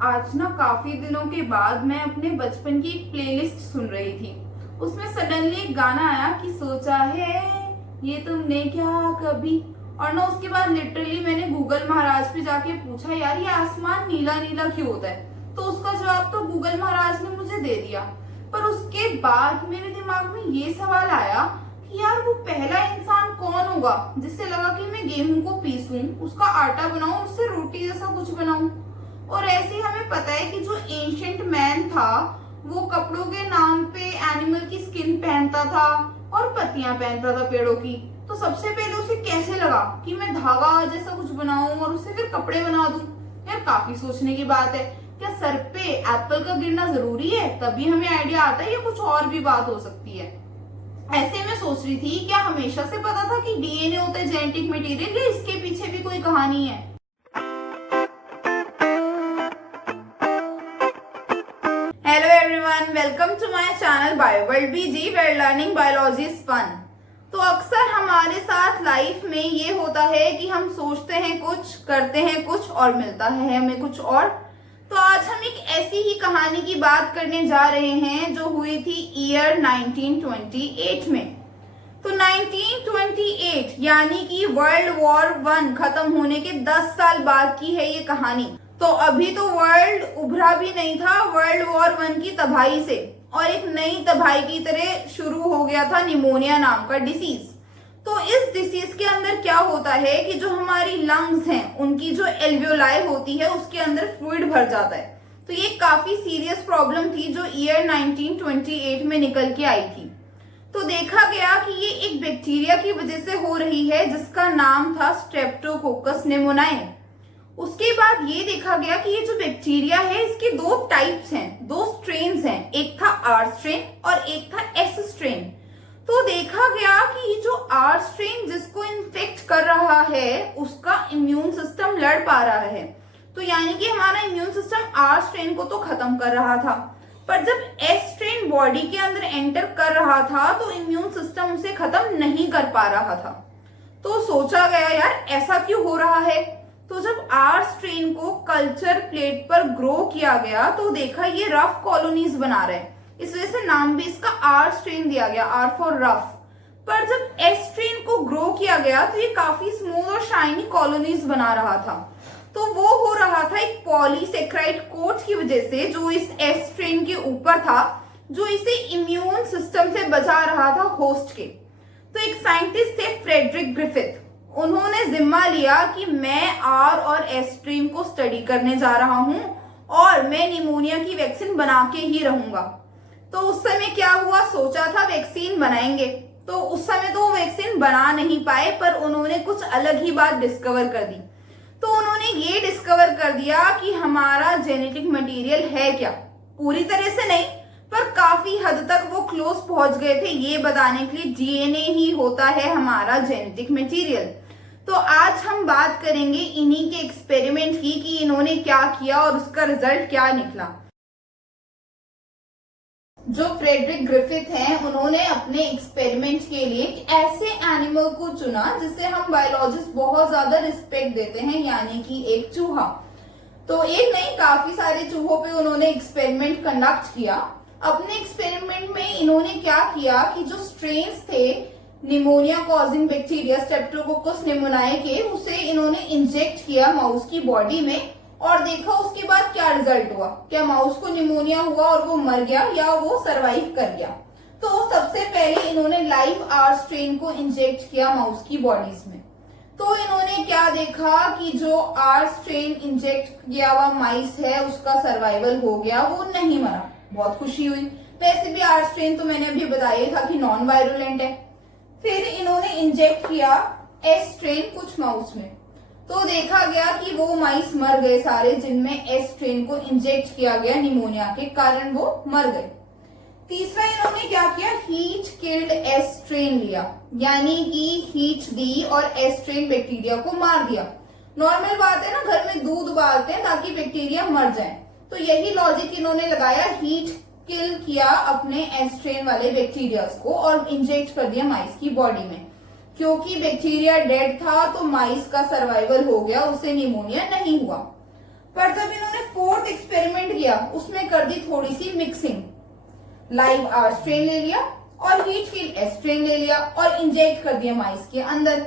आज ना काफी दिनों के बाद मैं अपने बचपन की एक प्लेलिस्ट सुन रही थी। उसमें सडनली एक गाना आया कि सोचा है ये तुमने क्या कभी। और ना उसके बाद लिटरली मैंने गूगल महाराज पे जाके पूछा, यार ये आसमान नीला नीला क्यों होता है? तो उसका जवाब तो गूगल महाराज ने मुझे दे दिया। पर उसके बाद मेरे दिमाग में ये सवाल आया कि यार वो पहला इंसान कौन होगा जिससे लगा कि मैं गेहूं को पीसूं, उसका आटा बनाऊं, उससे रोटी जैसा कुछ बनाऊं। और ऐसे ही हमें पता है कि जो एंशिएंट मैन था वो कपड़ों के नाम पे एनिमल की स्किन पहनता था और पत्तियां पहनता था पेड़ों की। तो सबसे पहले उसे कैसे लगा कि मैं धागा जैसा कुछ बनाऊं और उससे फिर कपड़े बना दूं? यार काफी सोचने की बात है। क्या सर पे एप्पल का गिरना जरूरी है तभी हमें आइडिया आता है, या कुछ और भी बात हो सकती है? ऐसे में सोच रही थी, क्या हमेशा से पता था कि डीएनए होता है जेनेटिक मटेरियल, या इसके पीछे भी कोई कहानी है? Hello everyone, welcome to my channel Bioworld BG, where learning biology is fun. तो अक्सर हमारे साथ लाइफ में ये होता है कि हम सोचते हैं कुछ, करते हैं कुछ और मिलता है हमें कुछ और। तो आज हम एक ऐसी ही कहानी की बात करने जा रहे हैं जो हुई थी ईयर 1928 में। तो 1928 यानी कि वर्ल्ड वॉर 1 खत्म होने के 10 साल बाद की है ये कहानी। तो अभी तो वर्ल्ड उभरा भी नहीं था वर्ल्ड वॉर 1 की तबाही से, और एक नई तबाही की तरह शुरू हो गया था निमोनिया नाम का डिसीज। तो इस डिसीज के अंदर क्या होता है कि जो हमारी लंग्स हैं उनकी जो एल्वियोलाई होती है उसके अंदर फ्लूइड भर जाता है। तो ये काफी सीरियस प्रॉब्लम थी जो ईयर 1928 में निकल के आई थी। तो देखा गया कि ये एक बैक्टीरिया की वजह से हो रही है जिसका नाम था स्ट्रेप्टोकोकस निमोनियाe। उसके बाद ये देखा गया कि ये जो बैक्टीरिया है इसके दो टाइप्स हैं, दो स्ट्रेन्स हैं, एक था आर स्ट्रेन और एक था एस स्ट्रेन। तो देखा गया कि ये जो आर स्ट्रेन जिसको इन्फेक्ट कर रहा है उसका इम्यून सिस्टम लड़ पा रहा है। तो यानी कि हमारा इम्यून सिस्टम आर स्ट्रेन को तो खत्म कर रहा था, पर जब एस स्ट्रेन बॉडी के अंदर एंटर कर रहा था तो इम्यून सिस्टम उसे खत्म नहीं कर पा रहा था। तो सोचा गया यार ऐसा क्यों हो रहा है। तो जब आर स्ट्रेन को कल्चर प्लेट पर ग्रो किया गया तो देखा ये रफ कॉलोनीज बना रहे, इस वजह से नाम भी इसका आर स्ट्रेन दिया गया, आर फॉर रफ। पर जब एस स्ट्रेन को ग्रो किया गया तो ये काफी स्मूथ और शाइनी कॉलोनीज बना रहा था। तो वो हो रहा था एक पॉलीसेक्राइड कोट की वजह से जो इस एस स्ट्रेन के ऊपर था, जो इसे इम्यून सिस्टम से बचा रहा था होस्ट के। तो एक साइंटिस्ट थे फ्रेडरिक ग्रिफिथ, उन्होंने जिम्मा लिया कि मैं आर और एस स्ट्रेन को स्टडी करने जा रहा हूं और मैं निमोनिया की वैक्सीन बना के ही रहूंगा। तो उस समय क्या हुआ, सोचा था वैक्सीन बनाएंगे, तो उस समय तो वो वैक्सीन बना नहीं पाए, पर उन्होंने कुछ अलग ही बात डिस्कवर कर दी। तो उन्होंने ये डिस्कवर कर दिया कि हमारा जेनेटिक मटेरियल है क्या, पूरी तरह से नहीं पर काफी हद तक वो क्लोज पहुंच गए थे ये बताने के लिए डीएनए ही होता है हमारा जेनेटिक मटेरियल। तो आज हम बात करेंगे इन्हीं के एक्सपेरिमेंट की कि इन्होंने क्या किया और उसका रिजल्ट क्या निकला। जो फ्रेडरिक ग्रिफिथ हैं उन्होंने अपने एक्सपेरिमेंट के लिए एक ऐसे एनिमल को चुना जिसे हम बायोलॉजिस्ट बहुत ज्यादा रिस्पेक्ट देते हैं, यानी कि एक चूहा। तो एक नहीं काफी सारे चूहों पे उन्होंने एक्सपेरिमेंट कंडक्ट किया। अपने एक्सपेरिमेंट में इन्होंने क्या किया कि जो स्ट्रेन्स थे निमोनिया कॉजिंग बैक्टीरिया स्ट्रेप्टोकोकस निमोनियाe के, उसे इन्होंने इंजेक्ट किया माउस की बॉडी में और देखा उसके बाद क्या रिजल्ट हुआ, क्या माउस को निमोनिया हुआ और वो मर गया या वो सरवाइव कर गया। तो सबसे पहले इन्होंने लाइव आर स्ट्रेन को इंजेक्ट किया माउस की बॉडीज में। तो इन्होंने क्या देखा कि जो आर स्ट्रेन इंजेक्ट किया हुआ माइस है उसका सर्वाइवल हो गया, वो नहीं मरा। बहुत खुशी हुई। वैसे भी आर स्ट्रेन तो मैंने अभी बताया था कि नॉन वायरुलेंट है। फिर इन्होंने इंजेक्ट किया एस स्ट्रेन कुछ माउस में, तो देखा गया कि वो माइस मर गए सारे जिनमें एस स्ट्रेन को इंजेक्ट किया गया निमोनिया के कारण, वो मर गए। तीसरा इन्होंने क्या किया, हीट किल्ड एस स्ट्रेन लिया, यानी कि हीट दी और एस स्ट्रेन बैक्टीरिया को मार दिया। नॉर्मल बात है ना, घर में दूध उबालते हैं ताकि बैक्टीरिया मर जाए, तो यही लॉजिक इन्होंने लगाया, हीट किल किया अपने एस स्ट्रेन वाले बैक्टीरिया को और इंजेक्ट कर दिया माइस की बॉडी में। क्योंकि बैक्टीरिया डेड था तो माइस का सर्वाइवल हो गया, उसे निमोनिया नहीं हुआ। पर जब इन्होंने फोर्थ एक्सपेरिमेंट लिया, उसमें कर दी थोड़ी सी मिक्सिंग, लाइव आर स्ट्रेन ले लिया और हीट किल एस स्ट्रेन ले लिया और इंजेक्ट कर दिया माइस के अंदर।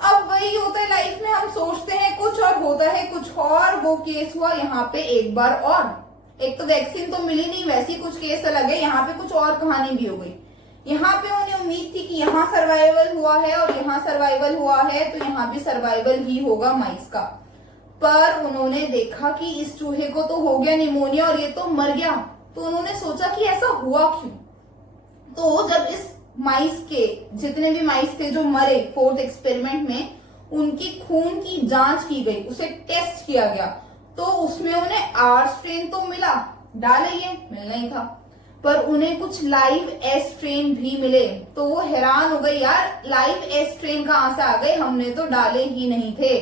अब वही होता है लाइफ में, हम सोचते हैं कुछ और होता है कुछ और। वो केस हुआ यहाँ पे एक बार और। एक तो वैक्सीन तो मिली नहीं, वैसे ही कुछ केस अलग है, यहाँ पे कुछ और कहानी भी हो गई। यहाँ पे उन्हें उम्मीद थी कि यहाँ सर्वाइवल हुआ है और यहाँ सर्वाइवल हुआ है, तो यहाँ भी सर्वाइवल ही होगा माइस का। पर उन्होंने देखा कि इस चूहे को तो हो गया निमोनिया और ये तो मर गया। तो उन्होंने सोचा कि ऐसा हुआ क्यों। तो जब इस माइस के जितने भी माइस थे जो मरे फोर्थ एक्सपेरिमेंट में, उनकी खून की जांच की गई, उसे टेस्ट किया गया, तो उसमें उन्हें आर स्ट्रेन तो मिला, डाले ये मिलना ही था, पर उन्हें कुछ लाइव एस स्ट्रेन भी मिले। तो वो हैरान हो गए, यार लाइव एस स्ट्रेन कहां से आ गए, हमने तो डाले ही नहीं थे।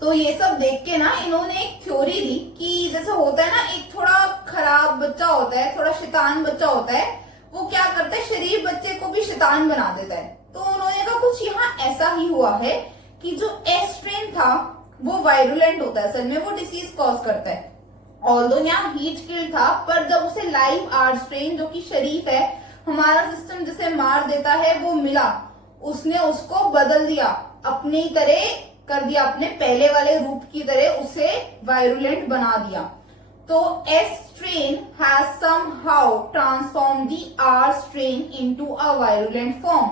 तो ये सब देख के ना इन्होंने एक थ्योरी दी कि जैसे होता है ना, एक थोड़ा खराब बच्चा होता है, थोड़ा शैतान बच्चा होता है, वो क्या करता है शरीफ बच्चे को भी शैतान बना देता है। तो उन्होंने कहा कुछ यहाँ ऐसा ही हुआ है कि जो एस स्ट्रेन था वो वायरुलेंट होता है, असल में वो डिसीज कॉज करता है। ऑल्दो यहाँ हीट किल था, पर जब उसे लाइव आर स्ट्रेन जो कि शरीफ है, हमारा सिस्टम जिसे मार देता है, वो मिला, उसने उसको बदल दिया, अपनी तरह कर दिया, अपने पहले वाले रूप की तरह उसे वायरुलेंट बना दिया। तो S strain has somehow transformed the R strain into a virulent form।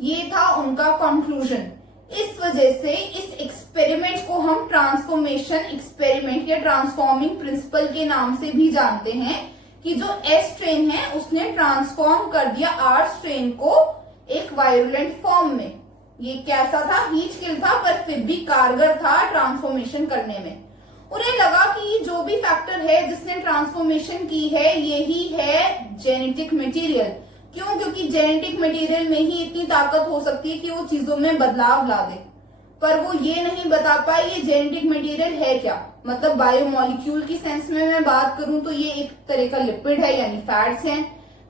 ये था उनका कंक्लूजन। इस वजह से इस एक्सपेरिमेंट को हम ट्रांसफॉर्मेशन एक्सपेरिमेंट या ट्रांसफॉर्मिंग प्रिंसिपल के नाम से भी जानते हैं, कि जो S स्ट्रेन है उसने ट्रांसफॉर्म कर दिया R स्ट्रेन को एक वायरुलेंट फॉर्म में। ये कैसा था, हीट किल था, पर फिर भी कारगर था ट्रांसफॉर्मेशन करने में। उन्हें लगा कि जो भी फैक्टर है जिसने ट्रांसफॉर्मेशन की है, यही है जेनेटिक मटेरियल। क्यों? क्योंकि जेनेटिक मटेरियल में ही इतनी ताकत हो सकती है कि वो चीजों में बदलाव ला दे। पर वो ये नहीं बता पाए ये जेनेटिक मटेरियल है क्या। मतलब बायोमोलिक्यूल की सेंस में मैं बात करूं तो ये एक तरह का लिपिड है, यानी फैट्स हैं।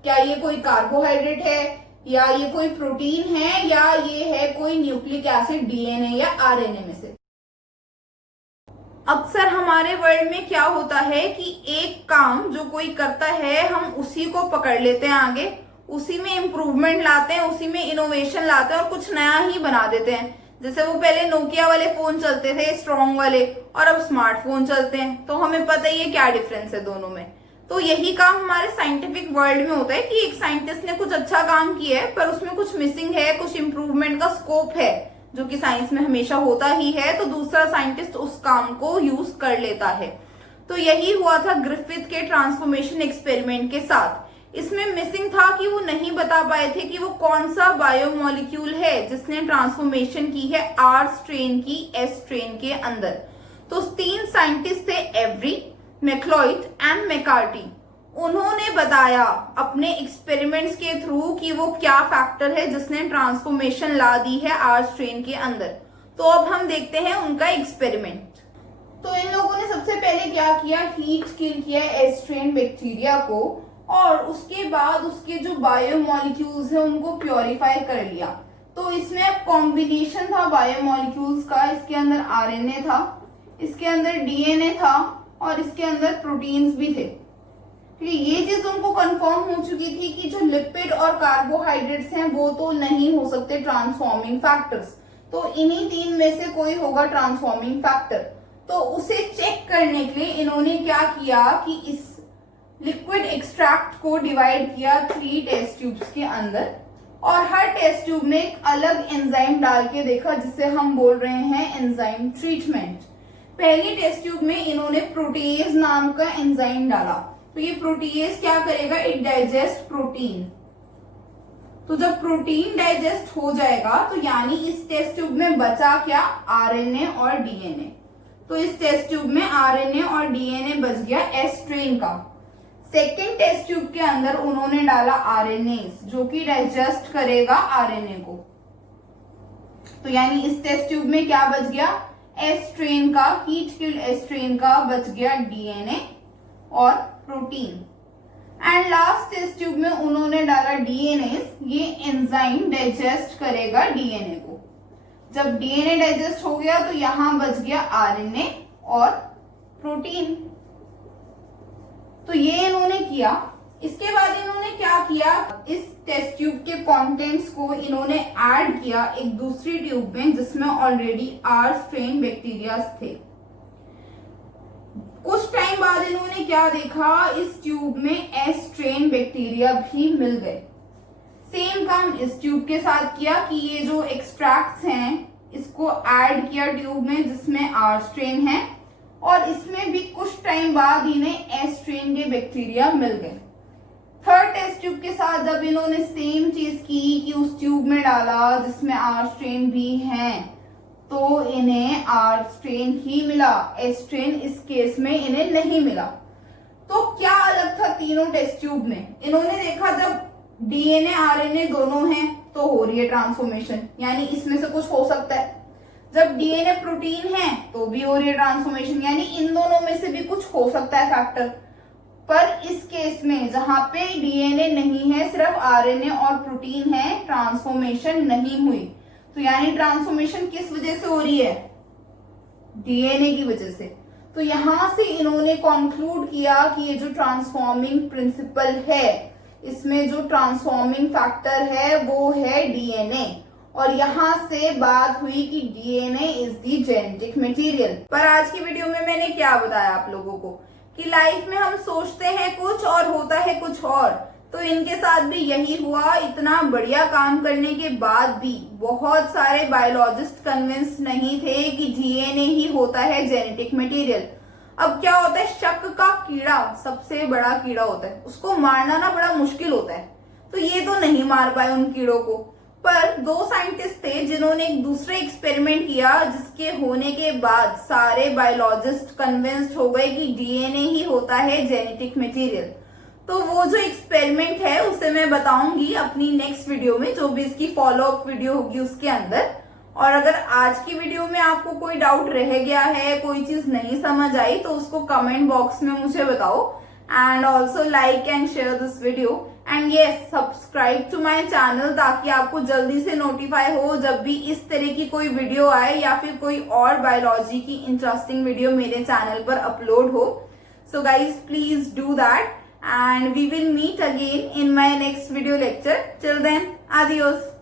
क्या ये कोई कार्बोहाइड्रेट है, या ये कोई प्रोटीन है, या ये है कोई न्यूक्लिक एसिड, डीएनए या आरएनए में से। अक्सर हमारे वर्ल्ड में क्या होता है कि एक काम जो कोई करता है, हम उसी को पकड़ लेते हैं आगे, उसी में इम्प्रूवमेंट लाते हैं, उसी में इनोवेशन लाते हैं और कुछ नया ही बना देते हैं। जैसे वो पहले नोकिया वाले फोन चलते थे, स्ट्रॉन्ग वाले, और अब स्मार्टफोन चलते हैं। तो हमें पता ही है क्या डिफरेंस है दोनों में। तो यही काम हमारे साइंटिफिक वर्ल्ड में होता है कि एक साइंटिस्ट ने कुछ अच्छा काम किया है, पर उसमें कुछ मिसिंग है, कुछ इम्प्रूवमेंट का स्कोप है, जो कि साइंस में हमेशा होता ही है। तो दूसरा साइंटिस्ट उस काम को यूज कर लेता है। तो यही हुआ था ग्रिफिथ के ट्रांसफॉर्मेशन एक्सपेरिमेंट के साथ। इसमें मिसिंग था कि वो नहीं बता पाए थे कि वो कौन सा बायोमोलिक्यूल है जिसने ट्रांसफॉर्मेशन की है आर स्ट्रेन की एस स्ट्रेन के अंदर। तो 3 साइंटिस्ट थे, एवरी, मैक्लॉइड एंड मैकार्टी। उन्होंने बताया अपने एक्सपेरिमेंट्स के थ्रू कि वो क्या फैक्टर है जिसने ट्रांसफॉर्मेशन ला दी है आर स्ट्रेन के अंदर। तो अब हम देखते हैं उनका एक्सपेरिमेंट। तो इन लोगों ने सबसे पहले क्या किया, हीट किल किया एस स्ट्रेन बैक्टीरिया को, और उसके बाद उसके जो बायोमोलिक्यूल्स है उनको प्योरीफाई कर लिया। तो इसमें कॉम्बिनेशन था बायोमोलिक्यूल्स का, इसके अंदर आरएनए था, इसके अंदर डीएनए था और इसके अंदर प्रोटीन्स भी थे। ठीक है, ये चीज उनको कंफर्म हो चुकी थी कि जो लिपिड और कार्बोहाइड्रेट्स हैं वो तो नहीं हो सकते ट्रांसफॉर्मिंग फैक्टर्स, तो इन्हीं 3 में से कोई होगा ट्रांसफॉर्मिंग फैक्टर। तो उसे चेक करने के लिए इन्होंने क्या किया कि इस लिक्विड एक्सट्रैक्ट को डिवाइड किया 3 टेस्ट ट्यूब्स के अंदर, और हर टेस्ट ट्यूब में एक अलग एंजाइम डाल के देखा, जिसे हम बोल रहे हैं एंजाइम ट्रीटमेंट। पहली टेस्ट ट्यूब में इन्होंने प्रोटीएज नाम का एंजाइम डाला। तो ये प्रोटीएज क्या करेगा, इट डाइजेस्ट प्रोटीन। तो जब प्रोटीन डाइजेस्ट हो जाएगा तो यानी इस टेस्ट ट्यूब में बचा क्या, आरएनए और डीएनए। तो इस टेस्ट ट्यूब में आरएनए और डीएनए बच गया एस स्ट्रेन का। सेकेंड टेस्ट ट्यूब के अंदर उन्होंने डाला आरएनए, जो कि डाइजेस्ट करेगा आरएनए को। तो यानी इस टेस्ट ट्यूब में क्या बच गया, एस स्ट्रेन का, हीट किल्ड एस स्ट्रेन का बच गया डीएनए और protein. And last test tube में उन्होंने डाला डीएनए, ये एंजाइम डाइजेस्ट करेगा डीएनए को। जब डीएनए डाइजेस्ट हो गया तो यहां बच गया आरएनए और प्रोटीन। तो ये इन्होंने किया। इसके बाद इन्होंने क्या किया, इस टेस्ट ट्यूब के कंटेंट्स को इन्होंने ऐड किया एक दूसरी ट्यूब में जिसमें ऑलरेडी R स्ट्रेन बैक्टीरिया थे। कुछ टाइम बाद इन्होंने क्या देखा, इस ट्यूब में S स्ट्रेन बैक्टीरिया भी मिल गए। सेम काम इस ट्यूब के साथ किया कि ये जो एक्सट्रैक्ट्स हैं इसको ऐड किया ट्यूब में जिसमें R स्ट्रेन है, और इसमें भी कुछ टाइम बाद इन्हें S स्ट्रेन के बैक्टीरिया मिल गए। थर्ड टेस्ट ट्यूब के साथ जब इन्होंने सेम चीज की कि उस ट्यूब में डाला जिसमें R स्ट्रेन भी है, तो इन्हें R स्ट्रेन ही मिला, S स्ट्रेन इस केस में इन्हें नहीं मिला। तो क्या अलग था तीनों टेस्ट ट्यूब में? इन्होंने देखा जब DNA RNA दोनों हैं तो हो रही है ट्रांसफॉर्मेशन, यानी इसमें से कुछ हो सकता है। जब DNA प्रोटीन है तो भी हो रही है ट्रांसफॉर्मेशन, यानी इन दोनों में से भी कुछ हो सकता है फैक्टर। पर इस केस में जहां पे DNA नहीं है, सिर्फ RNA और प्रोटीन है, ट्रांसफॉर्मेशन नहीं हुई। तो यानी ट्रांसफॉर्मेशन किस वजह से हो रही है? DNA की वजह से। तो यहां से इन्होंने कंक्लूड किया कि ये जो ट्रांसफॉर्मिंग प्रिंसिपल है, इसमें जो ट्रांसफॉर्मिंग फैक्टर है वो है DNA। और यहां से बात हुई कि DNA is the genetic material. पर आज की वीडियो में मैंने क्या बताया आप लोगों को कि लाइफ में हम सोचते हैं कुछ और होता है कुछ और। तो इनके साथ भी यही हुआ। इतना बढ़िया काम करने के बाद भी बहुत सारे बायोलॉजिस्ट कन्विंस नहीं थे कि DNA ही होता है जेनेटिक मटेरियल। अब क्या होता है, शक का कीड़ा सबसे बड़ा कीड़ा होता है, उसको मारना ना बड़ा मुश्किल होता है। तो ये तो नहीं मार पाए उन कीड़ों को। पर दो साइंटिस्ट थे जिन्होंने एक दूसरे एक्सपेरिमेंट किया जिसके होने के बाद सारे बायोलॉजिस्ट कन्विंस्ड हो गए कि DNA ही होता है जेनेटिक मटेरियल। तो वो जो एक्सपेरिमेंट है उसे मैं बताऊंगी अपनी नेक्स्ट वीडियो में, जो भी इसकी फॉलो अप वीडियो होगी उसके अंदर। और अगर आज की वीडियो में आपको कोई डाउट रह गया है, कोई चीज नहीं समझ आई, तो उसको कमेंट बॉक्स में मुझे बताओ। And also like and share this video and yes subscribe to my channel, ताकि आपको जल्दी से नोटिफाई हो जब भी इस तरह की कोई वीडियो आए या फिर कोई और बायोलॉजी की इंटरेस्टिंग वीडियो मेरे चैनल पर अपलोड हो। So guys please do that and we will meet again in my next video lecture. Till then, adios.